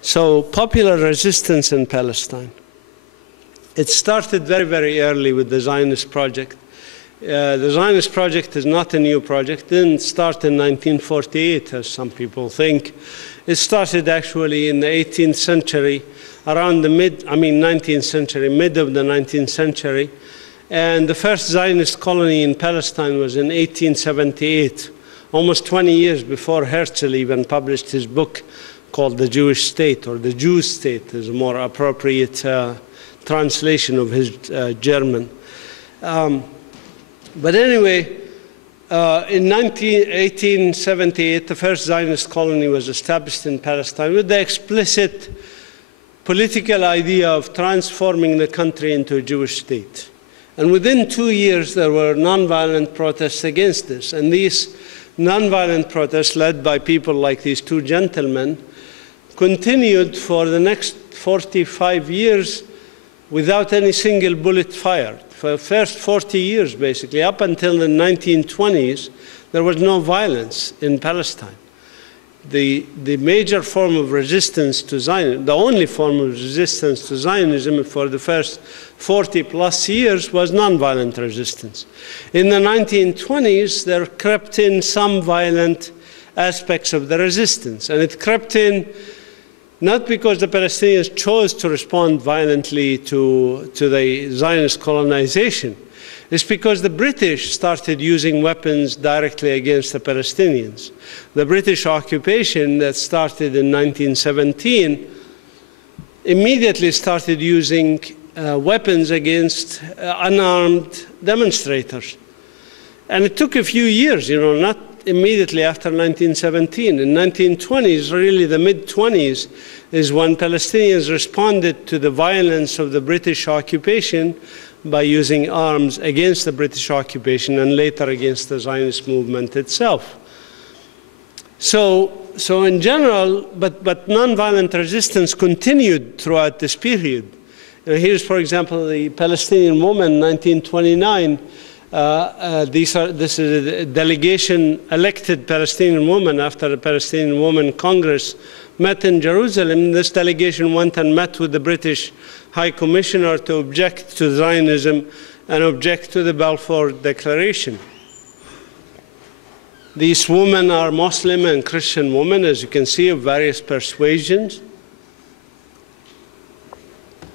So, popular resistance in Palestine. It started very, very early with the Zionist project. The Zionist project is not a new project. It didn't start in 1948, as some people think. It started actually in the 18th century, around the mid of the 19th century. And the first Zionist colony in Palestine was in 1878, almost 20 years before Herzl even published his book called The Jewish State, or The Jew State is a more appropriate translation of his German. But anyway, in 1878, the first Zionist colony was established in Palestine with the explicit political idea of transforming the country into a Jewish state. And within 2 years, there were nonviolent protests against this. And these nonviolent protests, led by people like these two gentlemen, continued for the next 45 years without any single bullet fired. For the first 40 years, basically, up until the 1920s, there was no violence in Palestine. The major form of resistance to Zionism, the only form of resistance to Zionism for the first 40-plus years was nonviolent resistance. In the 1920s, there crept in some violent aspects of the resistance, and it crept in not because the Palestinians chose to respond violently to the Zionist colonization. It's because the British started using weapons directly against the Palestinians. The British occupation that started in 1917 immediately started using weapons against unarmed demonstrators. And it took a few years, not immediately after 1917. In 1920s, really the mid-20s, is when Palestinians responded to the violence of the British occupation by using arms against the British occupation and later against the Zionist movement itself. So in general, but nonviolent resistance continued throughout this period. Here's, for example, the Palestinian woman in 1929. This is a delegation elected Palestinian woman after the Palestinian Women Congress met in Jerusalem. This delegation went and met with the British High Commissioner to object to Zionism and object to the Balfour Declaration. These women are Muslim and Christian women, as you can see, of various persuasions.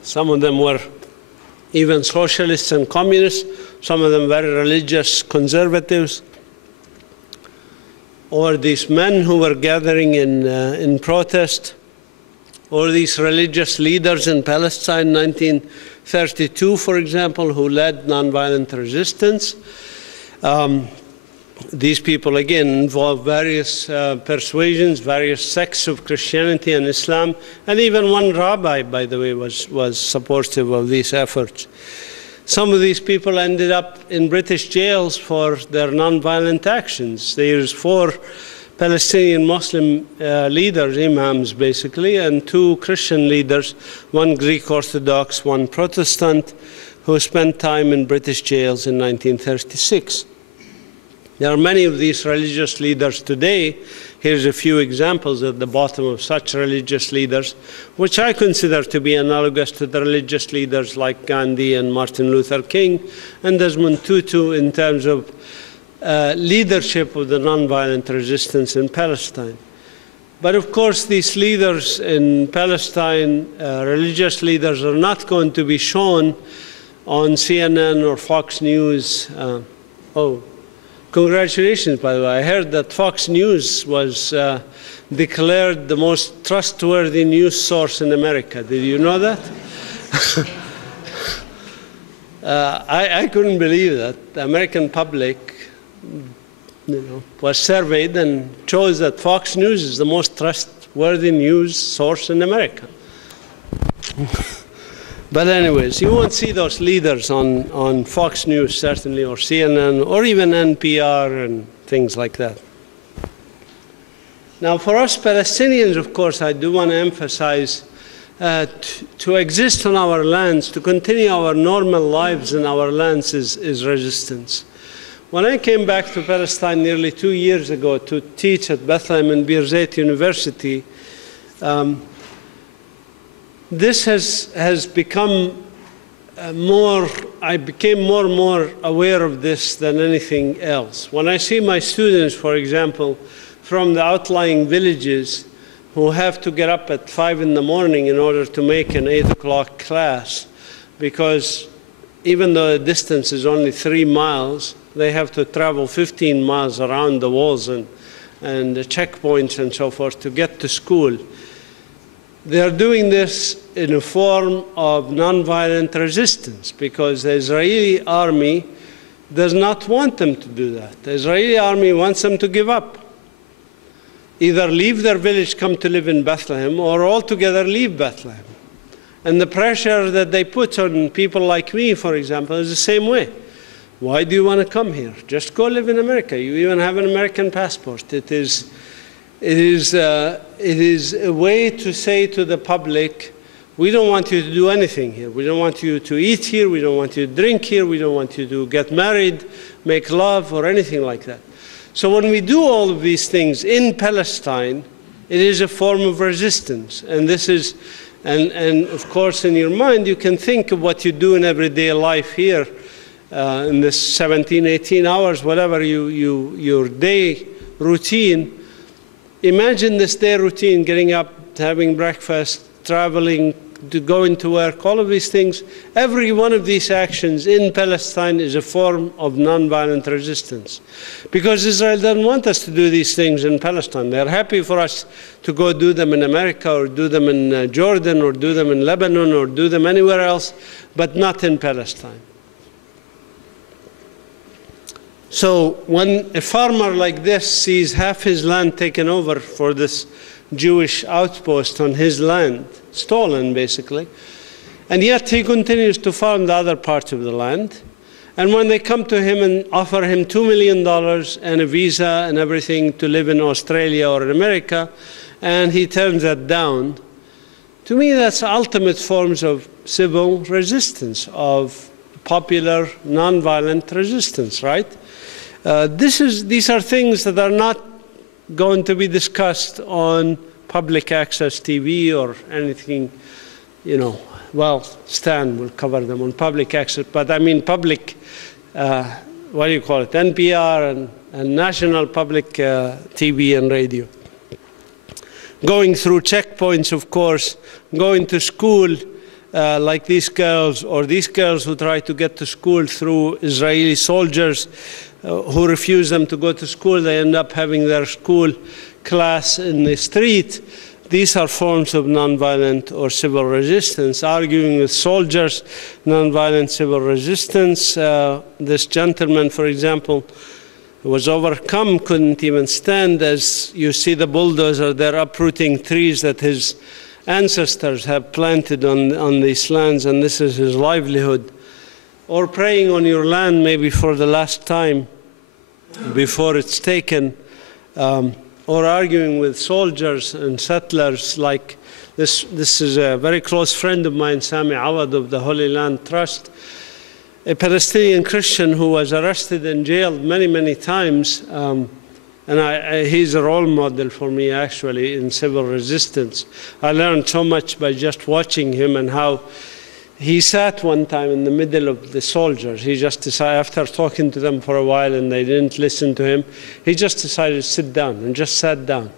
Some of them were even socialists and communists, some of them very religious conservatives, or these men who were gathering in protest, or these religious leaders in Palestine, 1932, for example, who led nonviolent resistance. These people, again, involved various persuasions, various sects of Christianity and Islam, and even one rabbi, by the way, was supportive of these efforts. Some of these people ended up in British jails for their nonviolent actions. There's 4 Palestinian Muslim leaders, imams basically, and 2 Christian leaders, one Greek Orthodox, one Protestant, who spent time in British jails in 1936. There are many of these religious leaders today. Here's a few examples at the bottom of such religious leaders, which I consider to be analogous to the religious leaders like Gandhi and Martin Luther King and Desmond Tutu in terms of leadership of the nonviolent resistance in Palestine. But of course, these leaders in Palestine, religious leaders, are not going to be shown on CNN or Fox News. Congratulations, by the way. I heard that Fox News was declared the most trustworthy news source in America. Did you know that? I couldn't believe that. The American public was surveyed and chose that Fox News is the most trustworthy news source in America. But anyways, you won't see those leaders on Fox News, certainly, or CNN, or even NPR and things like that. Now, for us Palestinians, of course, I do want to emphasize to exist on our lands, to continue our normal lives in our lands is resistance. When I came back to Palestine nearly 2 years ago to teach at Bethlehem and Birzeit University, this has become I became more and more aware of this than anything else. When I see my students, for example, from the outlying villages who have to get up at 5 in the morning in order to make an 8 o'clock class, because even though the distance is only 3 miles, they have to travel 15 miles around the walls and the checkpoints and so forth to get to school. They are doing this in a form of nonviolent resistance because the Israeli army does not want them to do that. The Israeli army wants them to give up. Either leave their village, come to live in Bethlehem, or altogether leave Bethlehem. And the pressure that they put on people like me, for example, is the same way. Why do you want to come here? Just go live in America. You even have an American passport. It is a way to say to the public, we don't want you to do anything here. We don't want you to eat here. We don't want you to drink here. We don't want you to get married, make love, or anything like that. So when we do all of these things in Palestine, it is a form of resistance. And this is, and of course, in your mind, you can think of what you do in everyday life here in this 17, 18 hours, whatever your day routine. Imagine this day routine, getting up, having breakfast, traveling, to going to work, all of these things. Every one of these actions in Palestine is a form of nonviolent resistance. Because Israel doesn't want us to do these things in Palestine. They're happy for us to go do them in America, or do them in Jordan, or do them in Lebanon, or do them anywhere else, but not in Palestine. So when a farmer like this sees half his land taken over for this Jewish outpost on his land, stolen basically, and yet he continues to farm the other parts of the land, and when they come to him and offer him $2 million and a visa and everything to live in Australia or in America, and he turns that down, to me that's ultimate forms of civil resistance, of popular nonviolent resistance, right? These are things that are not going to be discussed on public access TV or anything, you know. Well, Stan will cover them on public access, but I mean public, what do you call it, NPR and national public TV and radio. Going through checkpoints, of course, going to school like these girls, or these girls who try to get to school through Israeli soldiers who refuse them to go to school. They end up having their school class in the street. These are forms of nonviolent or civil resistance. Arguing with soldiers, nonviolent civil resistance. This gentleman, for example, was overcome, couldn't even stand, as you see the bulldozer, they're uprooting trees that his ancestors have planted on these lands, and this is his livelihood. Or praying on your land maybe for the last time before it's taken, or arguing with soldiers and settlers like this. This is a very close friend of mine, Sami Awad of the Holy Land Trust, a Palestinian Christian who was arrested and jailed many, many times. And he's a role model for me, actually, in civil resistance. I learned so much by just watching him, and how he sat one time in the middle of the soldiers. He just decided, after talking to them for a while and they didn't listen to him, he just decided to sit down, and just sat down.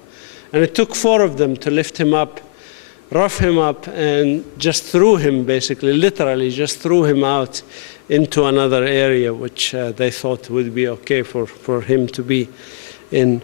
And it took 4 of them to lift him up, rough him up, and just threw him, basically, literally just threw him out into another area, which they thought would be okay for him to be in.